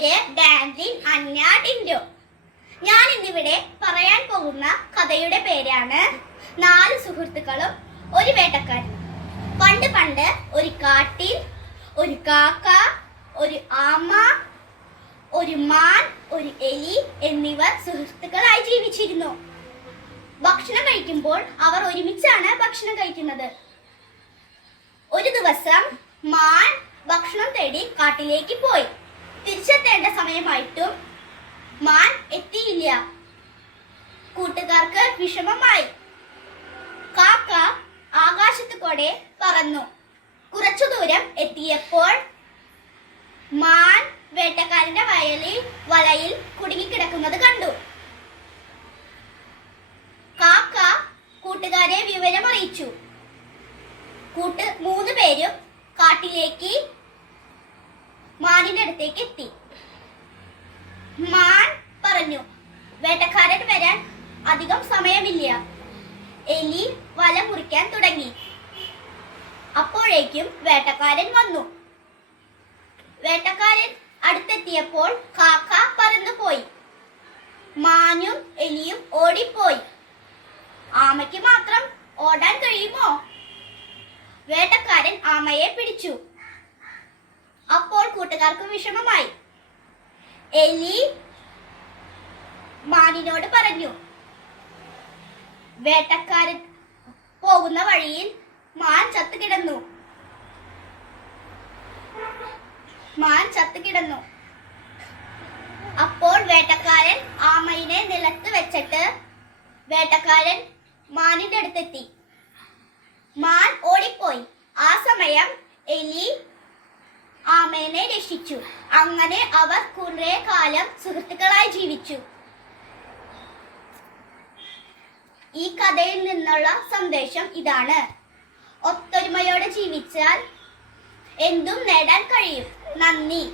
പേര് ഡാൻലിൻ അന്യ ടിൻഡോ. ഞാൻ ഇന്നിവിടെ പറയാൻ പോകുന്ന കഥയുടെ പേരാണ് 4 സുഹൃത്തുക്കളും ഒരു വേട്ടക്കാരൻ. പണ്ട് പണ്ട് ഒരു കാട്ടിൽ ഒരു കാക്ക, ഒരു ആമ, ഒരു മാൻ, ഒരു എലി എന്നിവർ സുഹൃത്തുക്കളായി ജീവിച്ചിരുന്നു. ഭക്ഷണം കഴിക്കുമ്പോൾ അവർ ഒരുമിച്ചാണ് ഭക്ഷണം കഴിക്കുന്നത്. ഒരു ദിവസം മാൻ ഭക്ഷണം തേടി കാട്ടിലേക്ക് പോയി. തിരിച്ചെത്തേണ്ട സമയമായിട്ടും മാൻ എത്തിയില്ല. കൂട്ടുകാർക്ക് വിഷമമായി. കാക്ക ആകാശത്ത് കൂടെ പറന്നു. കുറച്ചു ദൂരം എത്തിയപ്പോൾ മാൻ വേട്ടക്കാരന്റെ വലയിൽ കുടുങ്ങിക്കിടക്കുന്നത് കണ്ടു. കാക്ക കൂട്ടുകാരെ വിവരമറിയിച്ചു. 3 പേരും കാട്ടിലേക്ക് മാനിന്റെ അടുത്തേക്ക് എത്തി. മാൻ പറഞ്ഞു, വേട്ടക്കാരൻ വരാൻ അധികം സമയമില്ല. എലി വല മുറിക്കാൻ തുടങ്ങി. അപ്പോഴേക്കും വേട്ടക്കാരൻ വന്നു. വേട്ടക്കാരൻ അടുത്തെത്തിയപ്പോൾ കാക്ക പറന്നുപോയി. മാനും എലിയും ഓടിപ്പോയി. ആമയ്ക്ക് മാത്രം ഓടാൻ കഴിയുമോ? വേട്ടക്കാരൻ ആമയെ പിടിച്ചു. അപ്പോൾ കൂട്ടുകാർക്ക് വിഷമമായി. എലി മാനിനോട് പറഞ്ഞു, വേട്ടക്കാരൻ പോകുന്ന വഴിയിൽ മാൻ ചത്തുകിടന്നു. അപ്പോൾ വേട്ടക്കാരൻ ആമയിനെ നിലത്ത് വെച്ചിട്ട് വേട്ടക്കാരൻ മാനിന്റെ അടുത്തെത്തി. മാൻ ഓടിപ്പോയി. ആ സമയം എലി ആമേനെ രക്ഷിച്ചു. അങ്ങനെ അവർ കുറെ കാലം സുഹൃത്തുക്കളായി ജീവിച്ചു. ഈ കഥയിൽ നിന്നുള്ള സന്ദേശം ഇതാണ്: ഒത്തൊരുമയോടെ ജീവിച്ചാൽ എന്തും നേടാൻ കഴിയും. നന്ദി.